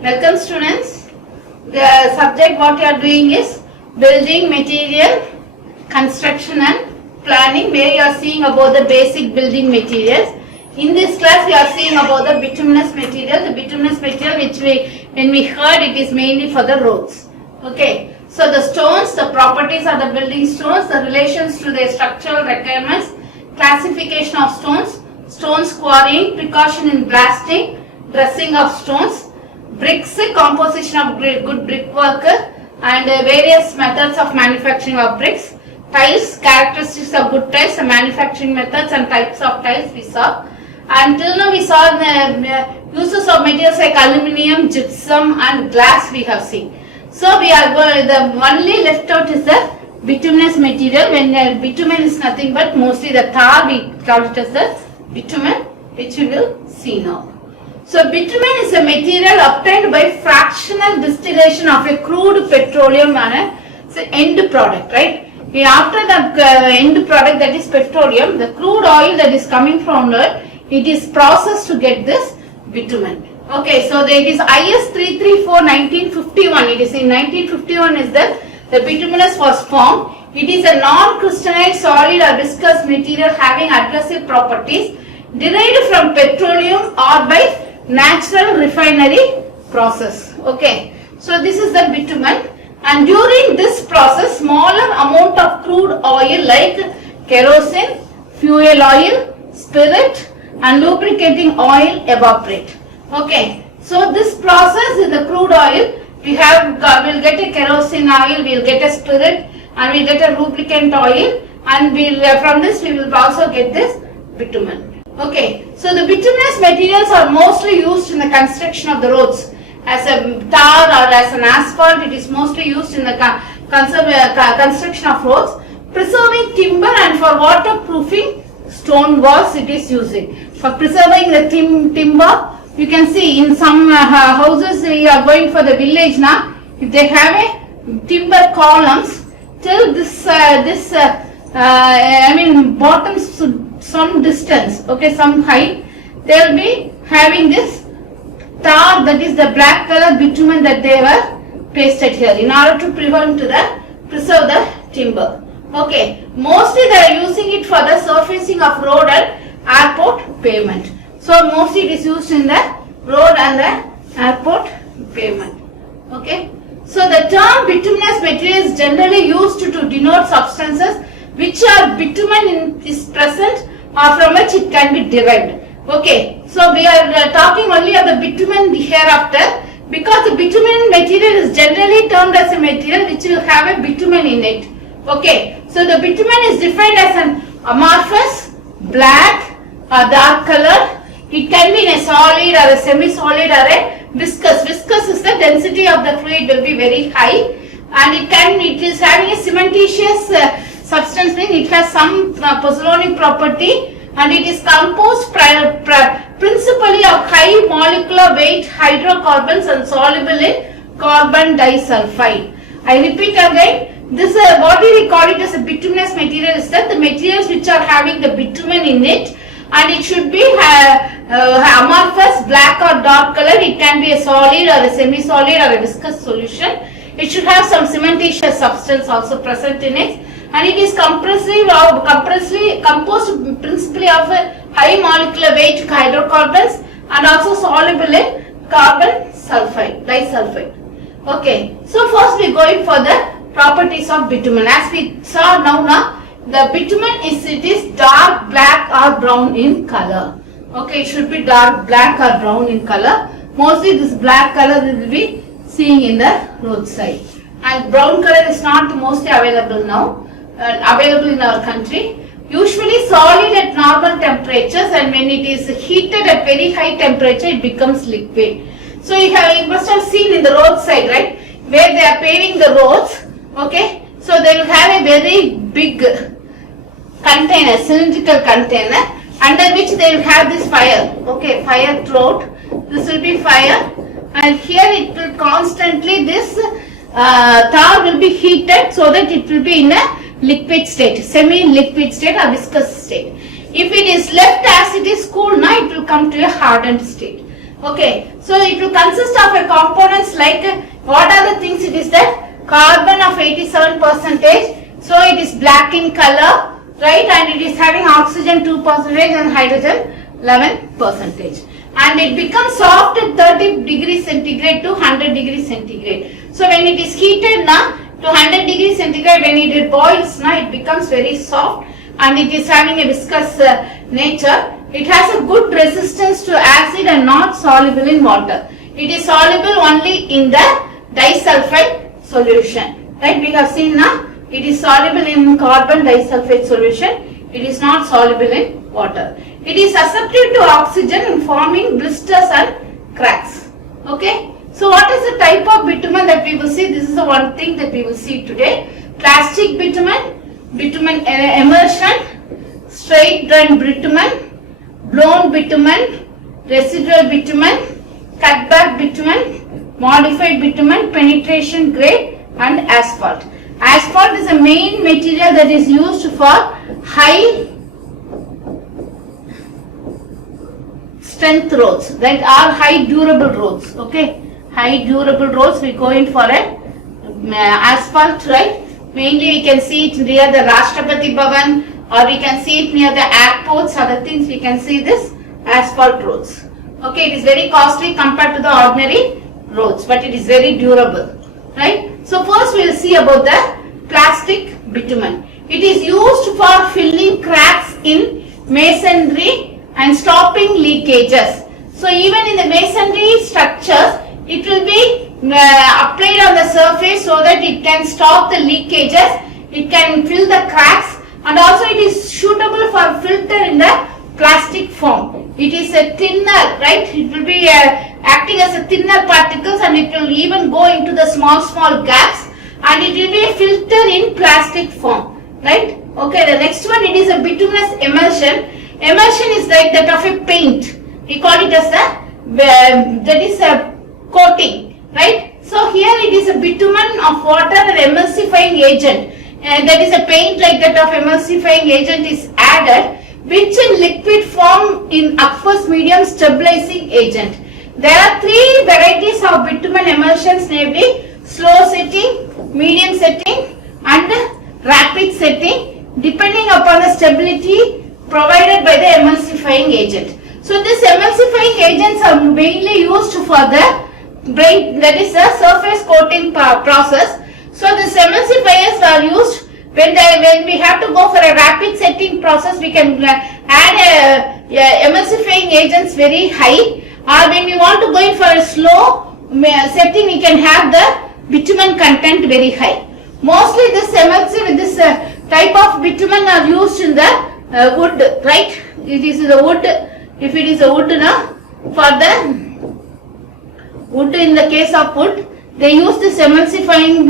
Welcome students. The subject what you are doing is building material, construction and planning, where you are seeing about the basic building materials. In this class we are seeing about the bituminous material. The bituminous material which when we heard it is mainly for the roads. Okay. So the stones, the properties of the building stones, the relations to their structural requirements, classification of stones, stones quarrying, precaution in blasting, dressing of stones, bricks, composition of good brickwork and various methods of manufacturing of bricks, tiles, characteristics of good tiles, the manufacturing methods and types of tiles we saw. Until now we saw the uses of materials like aluminium, gypsum and glass we have seen. So we are going, the only left out is the bituminous material. When bitumen is nothing but mostly the tar, we call it as the bitumen, which we will see now. So bitumen is a material obtained by fractional distillation of a crude petroleum and it's an end product, right? After the end product, that is petroleum, the crude oil that is coming from it, it is processed to get this bitumen. Okay, so it is IS 334-1951. It is in 1951 is that the bituminous was formed. It is a non-crystalline solid or viscous material having adhesive properties derived from petroleum or by natural refinery process. Okay, so this is the bitumen, and during this process smaller amount of crude oil like kerosene, fuel oil, spirit and lubricating oil evaporate. Okay, so this process is the crude oil. We will get a kerosene oil, we will get a spirit and we will get a lubricant oil, and from this we will also get this bitumen. Okay, so the bituminous materials are mostly used in the construction of the roads. As a tar or as an asphalt, it is mostly used in the construction of roads. Preserving timber and for waterproofing stone walls it is using. For preserving the timber, you can see in some houses we are going for the village now. If they have a timber columns till this bottom some distance, okay, some height, they will be having this tar, that is the black color bitumen that they were pasted here in order to preserve the timber. Okay, mostly they are using it for the surfacing of road and airport pavement. So mostly it is used in the road and the airport pavement. Okay, so the term bituminous material is generally used to denote substances which are bitumen is present or from which it can be derived. Okay, so we are talking only of the bitumen hereafter, because the bitumen material is generally termed as a material which will have a bitumen in it. Okay, so the bitumen is defined as an amorphous, black or dark color. It can be in a solid or a semi-solid or a viscous. Viscous is the density of the fluid will be very high, and it is having a cementitious substance, means it has some pozzolanic property, and it is composed principally of high molecular weight hydrocarbons and soluble in carbon disulfide. I repeat again, this what we call it as a bituminous material is that the materials which are having the bitumen in it, and it should be amorphous, black or dark color. It can be a solid or a semi-solid or a viscous solution. It should have some cementitious substance also present in it, and it is composed principally of high molecular weight hydrocarbons and also soluble in carbon disulfide. Okay, so first we are going for the properties of bitumen. As we saw now, the bitumen is dark black or brown in color. Okay, it should be dark black or brown in color. Mostly this black color we will be seeing in the roadside, and brown color is not mostly available now, available in our country. Usually solid at normal temperatures, and when it is heated at very high temperature it becomes liquid. So you must have seen in the roadside, right, where they are paving the roads. Okay, so they will have a very big container, cylindrical container, under which they will have this fire. Okay, fire throat. This will be fire, and here it will constantly, this tar will be heated so that it will be in a liquid state, semi-liquid state or viscous state. If it is left as it is cool, now it will come to a hardened state. Okay, so it will consist of a components like what are the things it is that carbon of 87%, so it is black in color, right, and it is having oxygen 2% and hydrogen 11%, and it becomes soft at 30 degrees centigrade to 100 degrees centigrade. So when it is heated now to 100 degrees centigrade, when it boils now, it becomes very soft and it is having a viscous nature. It has a good resistance to acid and not soluble in water. It is soluble only in the disulfide solution. Right? We have seen now it is soluble in carbon disulfide solution. It is not soluble in water. It is susceptible to oxygen, forming blisters and cracks. Okay. So what is the type of bitumen that we will see? This is the one thing that we will see today. Plastic bitumen, bitumen emulsion, straight drain bitumen, blown bitumen, residual bitumen, cutback bitumen, modified bitumen, penetration grade and asphalt. Asphalt is a main material that is used for high strength roads, that are high durable roads. Okay, high durable roads, we go in for a asphalt, right? Mainly we can see it near the Rashtrapati Bhavan, or we can see it near the airports, other things we can see this asphalt roads. Okay, it is very costly compared to the ordinary roads, but it is very durable, right? So first we will see about the plastic bitumen. It is used for filling cracks in masonry and stopping leakages. So even in the masonry structures, it will be applied on the surface so that it can stop the leakages, it can fill the cracks, and also it is suitable for filter in the plastic form. It is a thinner, right? It will be acting as a thinner particles, and it will even go into the small gaps, and it will be a filter in plastic form, right? Okay, the next one, it is a bituminous emulsion. Emulsion is like that of a paint. We call it as a, that is a coating, right? So here it is a bitumen of water and emulsifying agent. That is a paint like that of emulsifying agent is added, which in liquid form in aqueous medium stabilizing agent. There are three varieties of bitumen emulsions, namely slow setting, medium setting and rapid setting, depending upon the stability provided by the emulsifying agent. So these emulsifying agents are mainly used for the that is a surface coating process. So the emulsifiers are used when we have to go for a rapid setting process. We can add emulsifying agents very high, or when we want to go in for a slow setting, we can have the bitumen content very high. Mostly this this type of bitumen are used in the wood, right? It is the wood. If it is a wood, for the wood, in the case of wood, they use this emulsifying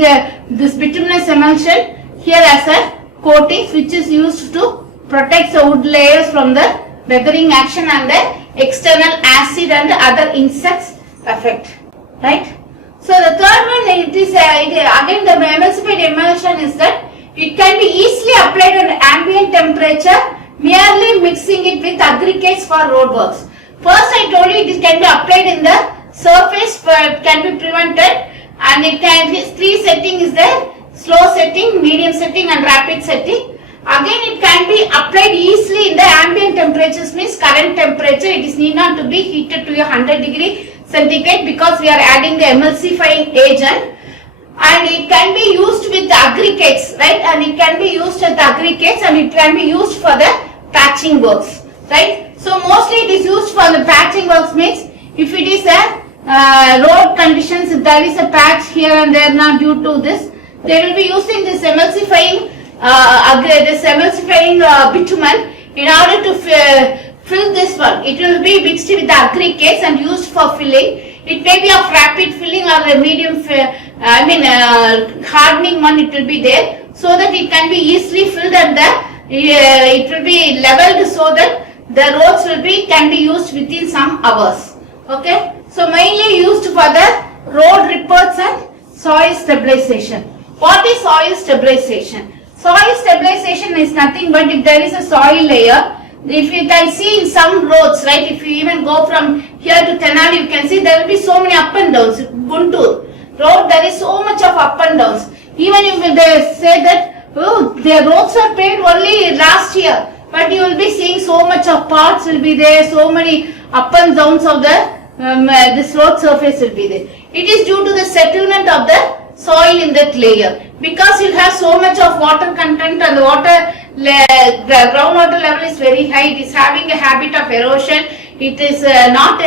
this bituminous emulsion here as a coating, which is used to protect the wood layers from the weathering action and the external acid and other insects effect, right? So the third one, it is again the emulsified emulsion is that it can be easily applied at ambient temperature, merely mixing it with aggregates for road works. First I told you it can be applied in the surface, can be prevented, and it can be three setting is there: slow setting, medium setting and rapid setting. Again it can be applied easily in the ambient temperatures, means current temperature. It is need not to be heated to 100 degree centigrade because we are adding the emulsifying agent, and it can be used with the aggregates, right? And it can be used with the aggregates, and it can be used for the patching works, right? So mostly it is used for the patching works, means if it is a road conditions, if there is a patch here and there now due to this, they will be using this emulsifying bitumen in order to fill this one. It will be mixed with the aggregates and used for filling. It may be of rapid filling or a medium, hardening one it will be there, so that it can be easily filled and it will be leveled so that the roads can be used within some hours. Okay, so mainly used for the road repairs and soil stabilization. What is soil stabilization? Soil stabilization is nothing but if there is a soil layer, if you can see in some roads, right, if you even go from here to Tenali, you can see there will be so many up and downs. Guntur road, there is so much of up and downs. Even if they say that, oh, the roads are paved only last year, but you will be seeing so much of parts will be there, so many up and downs of the this road surface will be there. It is due to the settlement of the soil in that layer. Because you have so much of water content and the groundwater level is very high, it is having a habit of erosion. It is not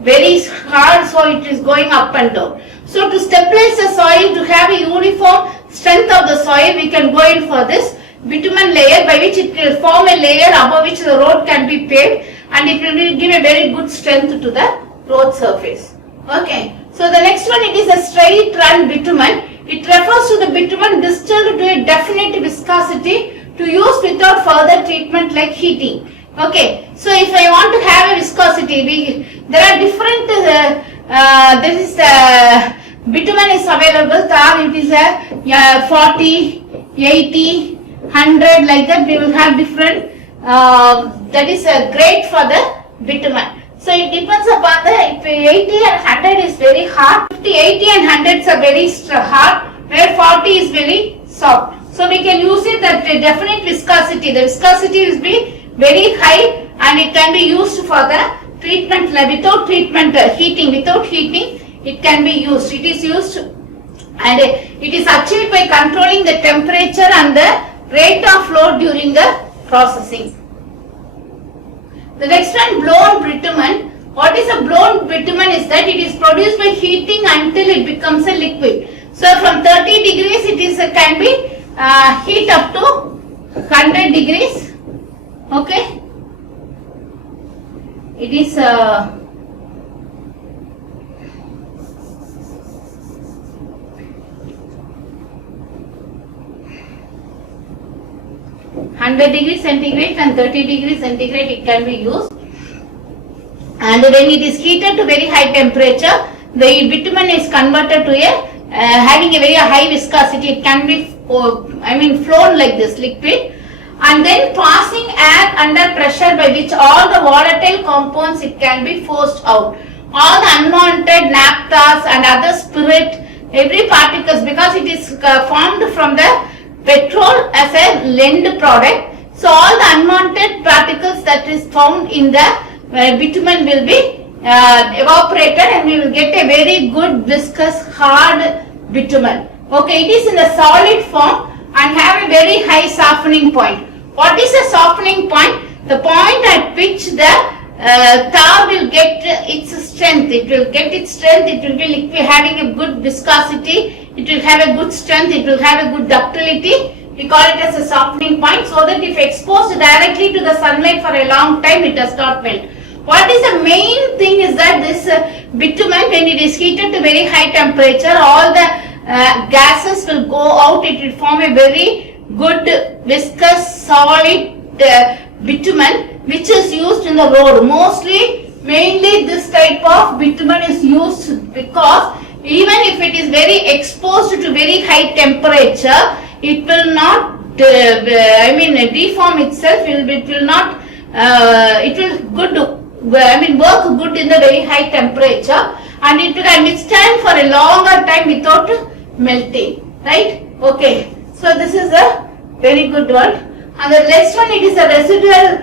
very hard, so it is going up and down. So to stabilize the soil, to have a uniform strength of the soil, we can go in for this bitumen layer, by which it will form a layer above which the road can be paved, and it will give a very good strength to the road surface. Okay. So the next one, it is a straight run bitumen. It refers to the bitumen distilled to a definite viscosity to use without further treatment like heating. Okay. So if I want to have a viscosity, there are different, this is the bitumen is available. It is a 40, 80, 100 like that. We will have different, that is a grade for the bitumen. So it depends upon the, if 80 and 100 is very hard, 50, 80 and 100 are very hard, where 40 is very soft. So we can use it at a definite viscosity. The viscosity will be very high and it can be used for the treatment, without treatment, heating, without heating, it can be used. It is used and it is achieved by controlling the temperature and the rate of flow during the processing. The next one, blown bitumen. What is a blown bitumen is that it is produced by heating until it becomes a liquid. So from 30 degrees it is can be heat up to 100 degrees. Okay. It is 100 degrees centigrade and 30 degrees centigrade it can be used. And when it is heated to very high temperature, the bitumen is converted to a having a very high viscosity. It can be flown like this liquid, and then passing air under pressure by which all the volatile compounds it can be forced out. All the unwanted naphthas and other spirit, every particles, because it is formed from the petrol as a blend product. So all the unwanted particles that is found in the bitumen will be evaporated and we will get a very good viscous hard bitumen. Okay, it is in the solid form and have a very high softening point. What is a softening point? The point at which the tar will get its strength. It will get its strength. It will be liquid, having a good viscosity. It will have a good strength. It will have a good ductility. We call it as a softening point, so that if exposed directly to the sunlight for a long time, it does not melt. What is the main thing is that this bitumen, when it is heated to very high temperature, all the gases will go out. It will form a very good viscous solid bitumen, which is used in the road. Mainly this type of bitumen is used because even if it is very exposed to very high temperature, it will not deform itself. It will not. It will work good in the very high temperature, and it can withstand for a longer time without melting. Right? Okay. So this is a very good one. And the next one, it is a residual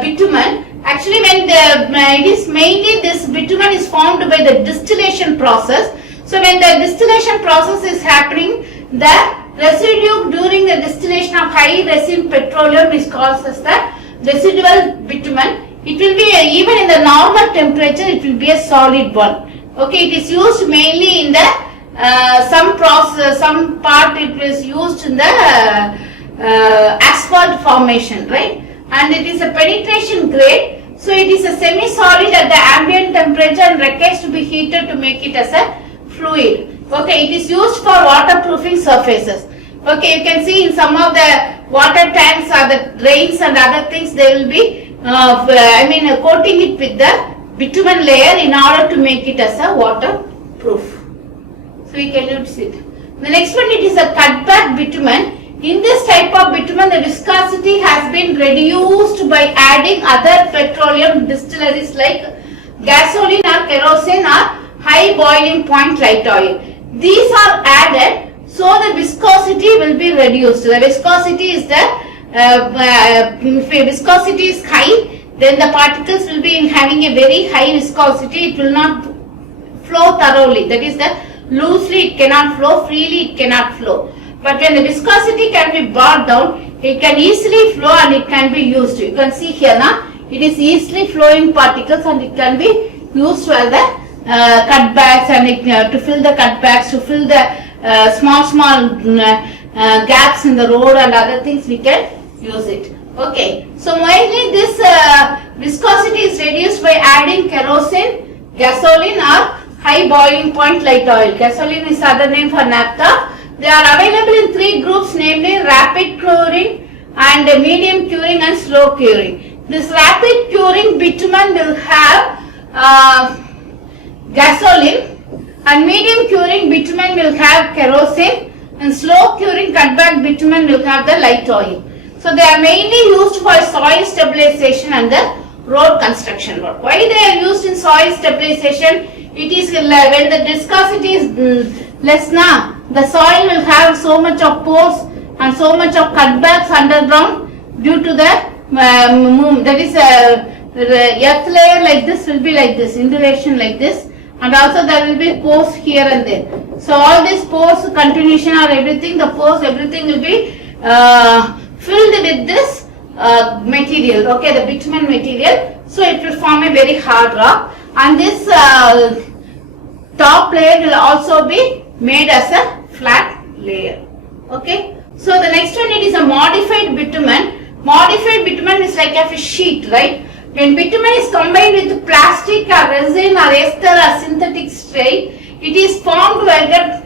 bitumen. Actually, when it is mainly this bitumen is formed by the distillation process. So when the distillation process is happening, the residue during the distillation of high resin petroleum is called as the residual bitumen. It will be even in the normal temperature, it will be a solid one. Okay, it is used mainly in the some part it is used in the asphalt formation, right? And it is a penetration grade. So it is a semi-solid at the ambient temperature and requires to be heated to make it as a fluid. Okay, it is used for waterproofing surfaces. Okay, you can see in some of the water tanks or the drains and other things, they will be coating it with the bitumen layer in order to make it as a waterproof. So we can use it. The next one, it is a cutback bitumen. In this type of bitumen, the viscosity has been reduced by adding other petroleum distilleries like gasoline or kerosene or high boiling point light oil. These are added, so the viscosity will be reduced. The viscosity is if viscosity is high, then the particles will be having a very high viscosity. It will not flow thoroughly. That is the loosely it cannot flow, freely it cannot flow. But when the viscosity can be brought down, it can easily flow and it can be used. You can see here now, it is easily flowing particles and it can be used for the cutbacks and to fill the cutbacks, to fill the small gaps in the road and other things we can use it. Okay, so mainly this viscosity is reduced by adding kerosene, gasoline or high boiling point light oil. Gasoline is other name for naphtha. They are available in three groups, namely rapid curing and medium curing and slow curing. This rapid curing bitumen will have gasoline, and medium curing bitumen will have kerosene, and slow curing cutback bitumen will have the light oil. So they are mainly used for soil stabilization and the road construction work. Why they are used in soil stabilization? It is when the viscosity is less now, the soil will have so much of pores and so much of cutbacks underground due to the that is the earth layer like this will be like this, indulation like this, and also there will be pores here and there. So all these pores, continuation or everything, the pores, everything will be filled with this material, okay, the bitumen material. So it will form a very hard rock, and this top layer will also be made as a flat layer. Okay, so the next one, it is a modified bitumen. Modified bitumen is like a sheet, right? When bitumen is combined with plastic or resin or ester or synthetic strain, it is formed whether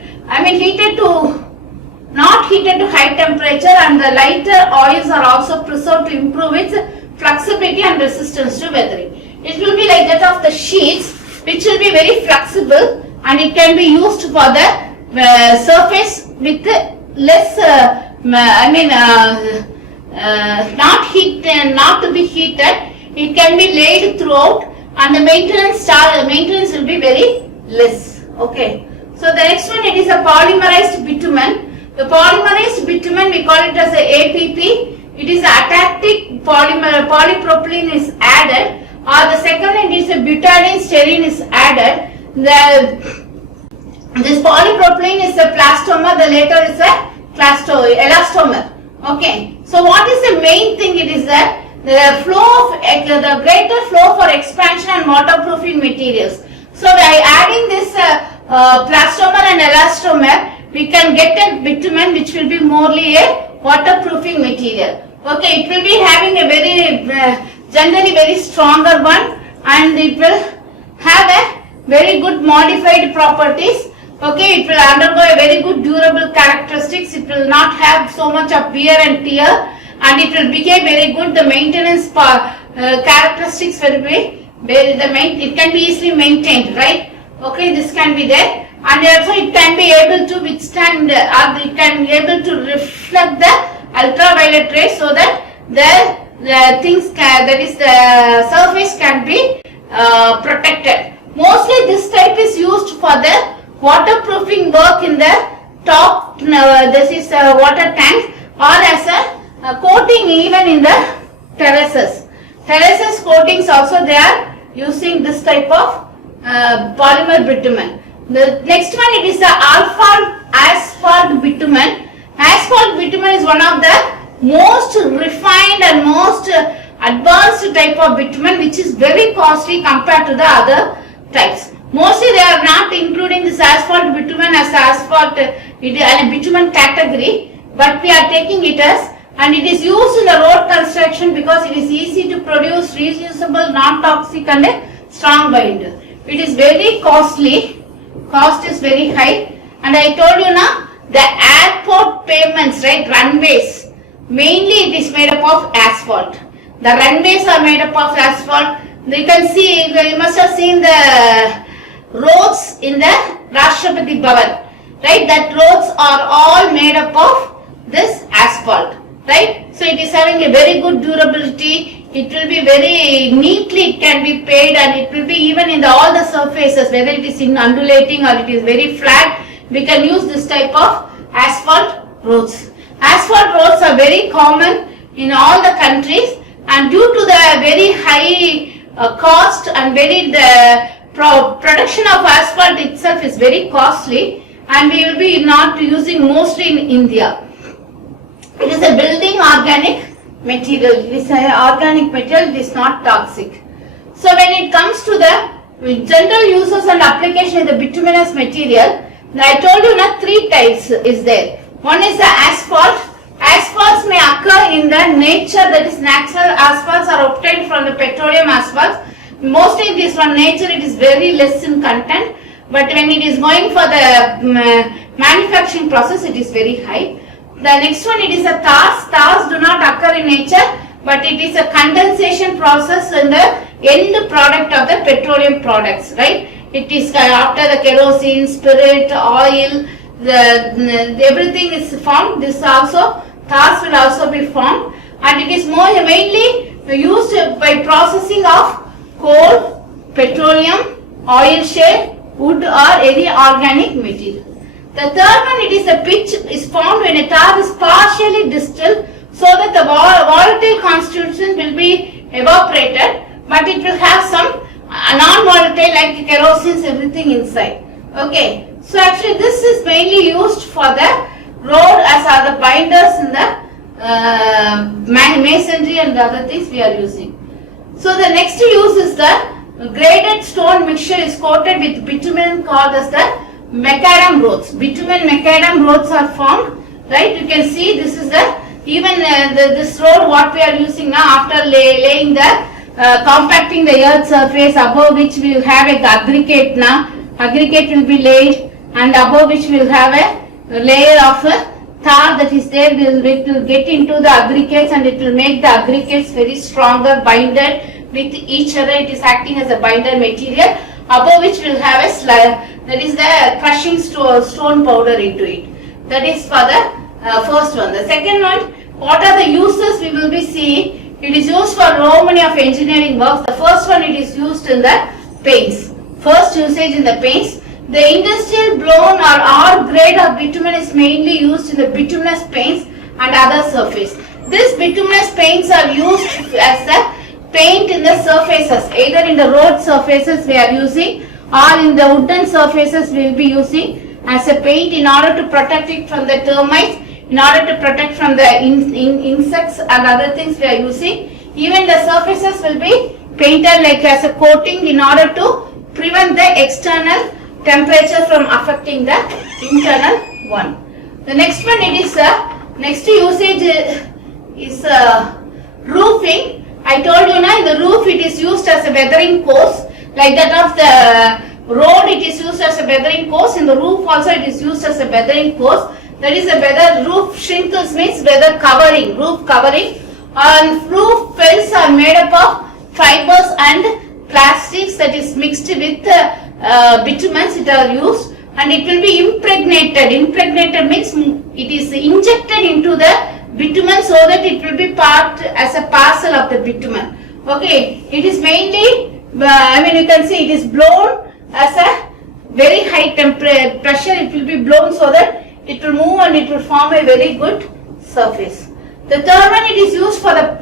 heated to not heated to high temperature, and the lighter oils are also preserved to improve its flexibility and resistance to weathering. It will be like that of the sheets, which will be very flexible, and it can be used for the surface with less not to be heated. It can be laid throughout, and the maintenance will be very less. Okay, so the next one, it is a polymerized bitumen. The polymerized bitumen, we call it as a APP. It is atactic polypropylene is added, or the second one, it is a butadiene styrene is added. This polypropylene is a plastomer, the later is a elastomer. Okay, so what is the main thing? It is that the greater flow for expansion and waterproofing materials. So by adding this plastomer and elastomer, we can get a bitumen which will be morely a waterproofing material. Okay, it will be having a very generally very stronger one, and it will have a very good modified properties. Okay, it will undergo a very good durable characteristics. It will not have so much of wear and tear, and it will become very good. The maintenance characteristics will be it can be easily maintained, right? Okay, this can be there, and also it can be able to withstand it can be able to reflect the ultraviolet rays, so that the things that is the surface can be protected. Mostly this type is used for the waterproofing work in the top, this is water tanks, or as a coating even in the terraces. Terraces coatings also they are using this type of polymer bitumen. The next one, it is the asphalt bitumen. Asphalt bitumen is one of the most refined and most advanced type of bitumen, which is very costly compared to the other types. Mostly they are not including this asphalt bitumen as asphalt bitumen category, but we are taking it as, and it is used in the road construction because it is easy to produce, reusable, non-toxic and strong binder. It is very costly, cost is very high, and I told you now, the airport pavements, right, runways, mainly it is made up of asphalt. The runways are made up of asphalt. You can see, you must have seen the roads in the Rashtrapati Bhavan, right? That roads are all made up of this asphalt, right? So it is having a very good durability. It will be very neatly, it can be paid, and it will be even in all the surfaces, whether it is in undulating or it is very flat, we can use this type of asphalt roads. Asphalt roads are very common in all the countries, and due to the very high cost and the production of asphalt itself is very costly, and we will be not using mostly in India. It is a building organic material. It is an organic material. It is not toxic. So when it comes to the general uses and application of the bituminous material, I told you that 3 types is there. One is the asphalt. Asphalts may occur in the nature, that is natural asphalts are obtained from the petroleum asphalts. Mostly it is from nature, it is very less in content, but when it is going for the manufacturing process, it is very high. The next one, it is a tars. Tars do not occur in nature, but it is a condensation process in the end product of the petroleum products, right? It is after the kerosene, spirit, oil, everything is formed. This also, tars will also be formed, and it is mainly used by processing of coal, petroleum, oil shale, wood or any organic material. The third one, it is a pitch is formed when a tar is partially distilled so that the volatile constitution will be evaporated, but it will have some non-volatile like kerosene, everything inside. Okay, so actually this is mainly used for the road as are the binders in the masonry and the other things we are using. So the next use is the graded stone mixture is coated with bitumen called as the macadam roads. Bitumen macadam roads are formed, right? You can see this is the this road what we are using now after laying the compacting the earth surface, above which we will have a aggregate now. Aggregate will be laid, and above which we will have a layer of tar that is there. It will get into the aggregates, and it will make the aggregates very stronger, binded with each other. It is acting as a binder material, above which we will have a slab, that is the crushing stone powder into it. That is for the first one. The second one, what are the uses we will be seeing? It is used for so many of engineering works. The first one, it is used in the paints. First usage in the paints. The industrial blown or R grade of bitumen is mainly used in the bituminous paints and other surface. These bituminous paints are used as a paint in the surfaces, either in the road surfaces we are using, or in the wooden surfaces we will be using as a paint in order to protect it from the termites, in order to protect from the insects and other things we are using. Even the surfaces will be painted like as a coating in order to prevent the external temperature from affecting the internal one. The next one, it is next usage is roofing. I told you now in the roof it is used as a weathering course, like that of the road it is used as a weathering course. In the roof also it is used as a weathering course. That is a weather roof shingles means weather covering, roof covering. And roof felts are made up of fibers and plastics that is mixed with bitumens. It are used, and it will be impregnated. Impregnated means it is injected into the bitumen so that it will be part as a parcel of the bitumen. Okay, it is mainly, you can see it is blown as a very high pressure. It will be blown so that it will move and it will form a very good surface. The third one, it is used for the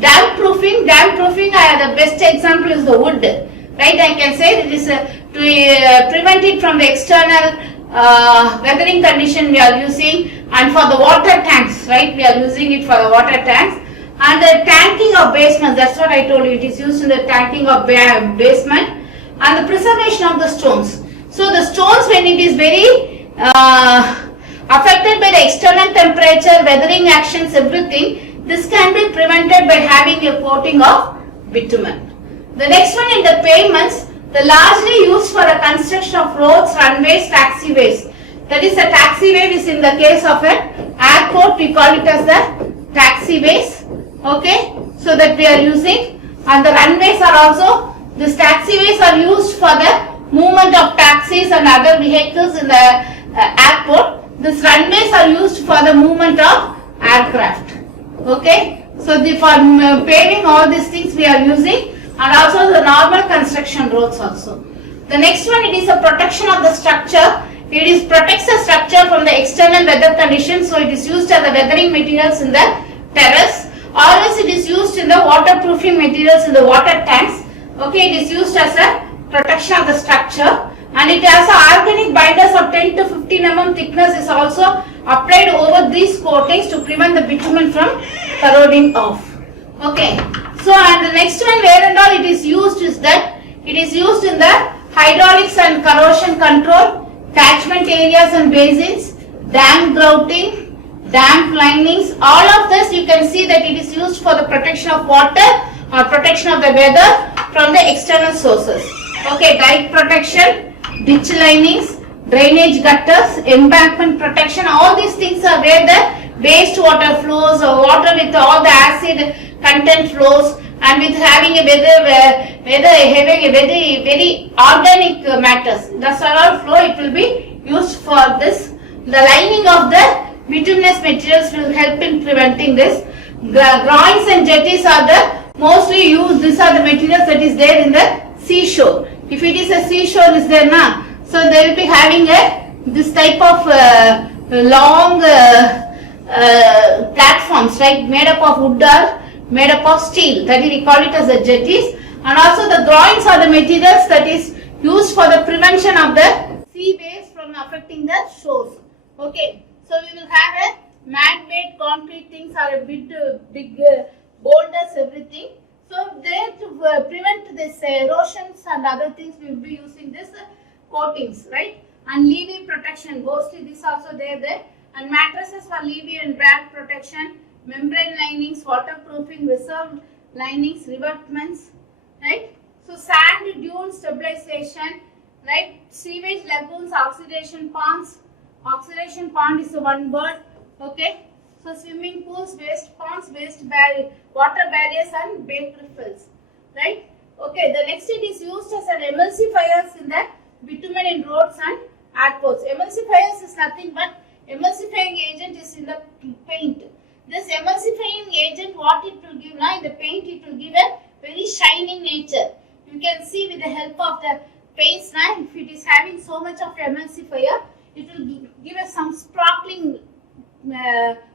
damp proofing. Damp proofing, the best example is the wood. Right, I can say it is to prevent it from the external weathering condition we are using, and for the water tanks, right, we are using it for the water tanks. And the tanking of basement, that's what I told you, it is used in the tanking of basement. And the preservation of the stones. So the stones, when it is very affected by the external temperature, weathering actions, everything, this can be prevented by having a coating of bitumen. The next one, in the pavements, the largely used for the construction of roads, runways, taxiways. That is, a taxiway is in the case of an airport, we call it as the taxiways. Okay, so that we are using. And the runways are also, these taxiways are used for the movement of taxis and other vehicles in the airport. These runways are used for the movement of aircraft. Okay, so for paving all these things we are using, and also the normal construction roads also. The next one, it is a protection of the structure. It is protects the structure from the external weather conditions, so it is used as the weathering materials in the terrace. Always it is used in the waterproofing materials in the water tanks. Okay, it is used as a protection of the structure, and it has a organic binders of 10 to 15 mm thickness is also applied over these coatings to prevent the bitumen from corroding off. Okay, so and the next one where and all it is used is that it is used in the hydraulics and corrosion control, catchment areas and basins, dam grouting, dam linings. All of this you can see that it is used for the protection of water or protection of the weather from the external sources. Okay, dike protection, ditch linings, drainage gutters, embankment protection, all these things are where the wastewater flows or water with all the acid content flows, and with having a having a very organic matters. That's all flow, it will be used for this. The lining of the bituminous materials will help in preventing this. The groins and jetties are the mostly used, these are the materials that is there in the seashore. If it is a seashore is there now, so they will be having this type of long platforms, right, made up of wood or made up of steel, that is we call it as the jetties. And also the groins are the materials that is used for the prevention of the sea waves from affecting the shores. Okay, so we will have a man-made concrete things are a bit big boulders, everything. So there to prevent this erosions and other things, we will be using this coatings, right? And levee protection, ghostly this also there, and mattresses for levee and bag protection, membrane linings, waterproofing, reserved linings, revetments, right? So sand dune stabilization, right? Sewage lagoons, oxidation ponds. Oxidation pond is one word. Okay. So swimming pools, waste ponds, water barriers and baked fills, right? Okay. The next it is used as an emulsifiers in the bitumen in roads and airports. Emulsifiers is nothing but emulsifying agent is in the paint. This emulsifying agent, what it will give now in the paint, it will give a very shining nature. You can see with the help of the paints now, if it is having so much of emulsifier, it will give us some sparkling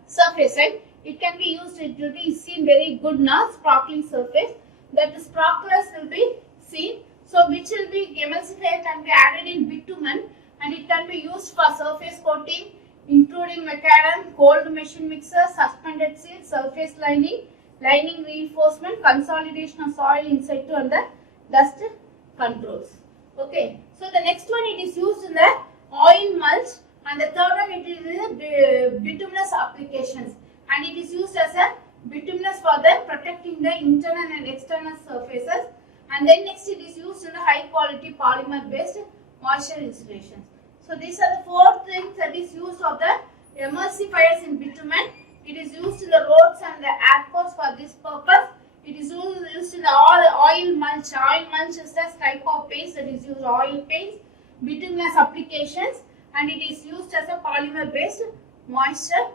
surface, right? It can be used, it will be seen very good now, sparkling surface. That the sparklers will be seen. So which will be emulsifier can be added in bitumen, and it can be used for surface coating, including macadam, cold machine mixer, suspended seal, surface lining, lining reinforcement, consolidation of soil in situ and the dust controls. Okay, so the next one it is used in the oil mulch, and the third one it is in the bituminous applications, and it is used as a bituminous for the protecting the internal and external surfaces, and then next it is used in the high quality polymer based moisture insulation. So these are the four things that is used of the emulsifiers in bitumen. It is used in the roads and the airports for this purpose. It is used in the oil mulch. Oil mulch is the type of paste that is used, oil paste, bituminous applications, and it is used as a polymer based moisture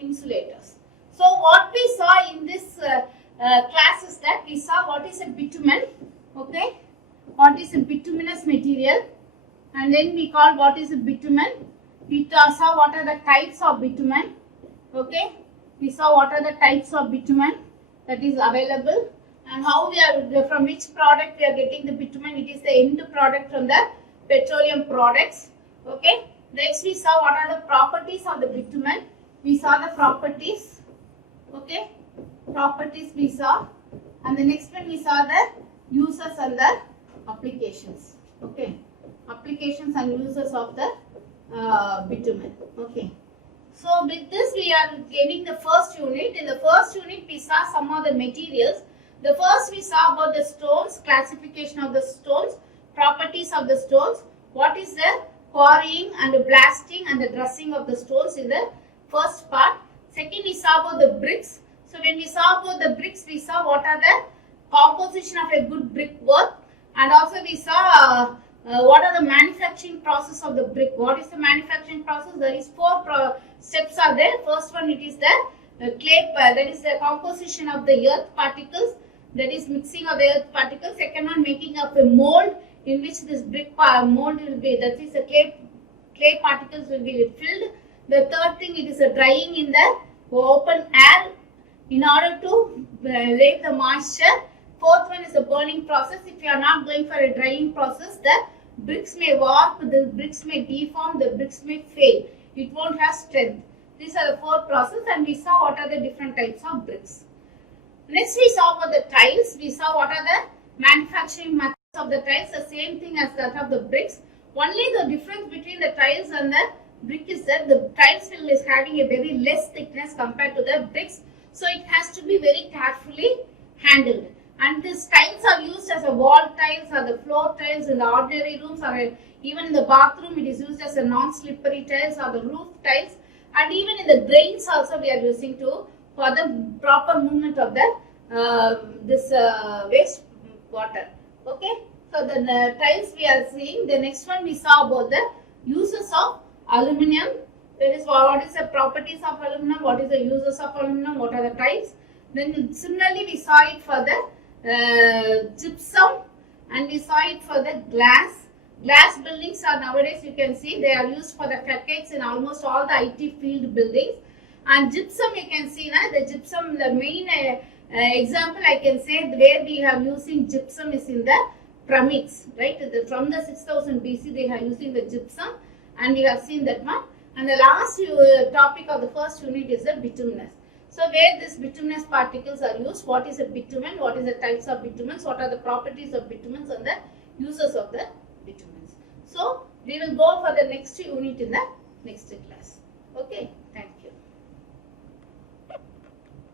insulators. So what we saw in this class is that we saw what is a bitumen, okay, what is a bituminous material, and then we called what is a bitumen. We saw what are the types of bitumen, okay, we saw what are the types of bitumen that is available, and how we are, from which product we are getting the bitumen. It is the end product from the petroleum products. Okay, next we saw what are the properties of the bitumen. We saw the properties, okay, properties we saw, and the next one we saw the uses and the applications. Okay, applications and uses of the bitumen. Okay, so with this we are getting the first unit. In the first unit we saw some of the materials. The first we saw about the stones, classification of the stones, properties of the stones, what is the quarrying and the blasting and the dressing of the stones in the first part. Second we saw about the bricks. So when we saw about the bricks, we saw what are the composition of a good brickwork, and also we saw what are the manufacturing manufacturing process of the brick. What is the manufacturing process? There is four steps are there. First one, it is the clay, that is the composition of the earth particles, that is mixing of the earth particles. Second one, making up a mold in which this brick mold will be, that is the clay particles will be filled. The third thing, it is a drying in the open air in order to lay the moisture. Fourth one is the burning process. If you are not going for a drying process, the bricks may warp, the bricks may deform, the bricks may fail. It won't have strength. These are the four processes, and we saw what are the different types of bricks. Next we saw about the tiles. We saw what are the manufacturing methods of the tiles, the same thing as that of the bricks. Only the difference between the tiles and the brick is that the tiles is having a very less thickness compared to the bricks, so it has to be very carefully handled. And these tiles are used as a wall tiles or the floor tiles in the ordinary rooms, or even in the bathroom it is used as a non-slippery tiles or the roof tiles, and even in the drains also we are using for the proper movement of the waste water. Okay, so the tiles we are seeing. The next one we saw about the uses of aluminum. That is what is the properties of aluminum, what is the uses of aluminum, what are the types. Then similarly we saw it for the gypsum, and we saw it for the glass. Glass buildings are nowadays, you can see, they are used for the facades in almost all the IT field buildings. And gypsum, you can see now, the gypsum, the main example I can say where we have using gypsum is in the pyramids, right? From the 6000 BC they are using the gypsum, and we have seen that one. And the last topic of the first unit is the bituminous. So where these bituminous particles are used, what is a bitumen, what is the types of bitumens, what are the properties of bitumens, and the uses of the bitumens. So we will go for the next unit in the next class. Okay.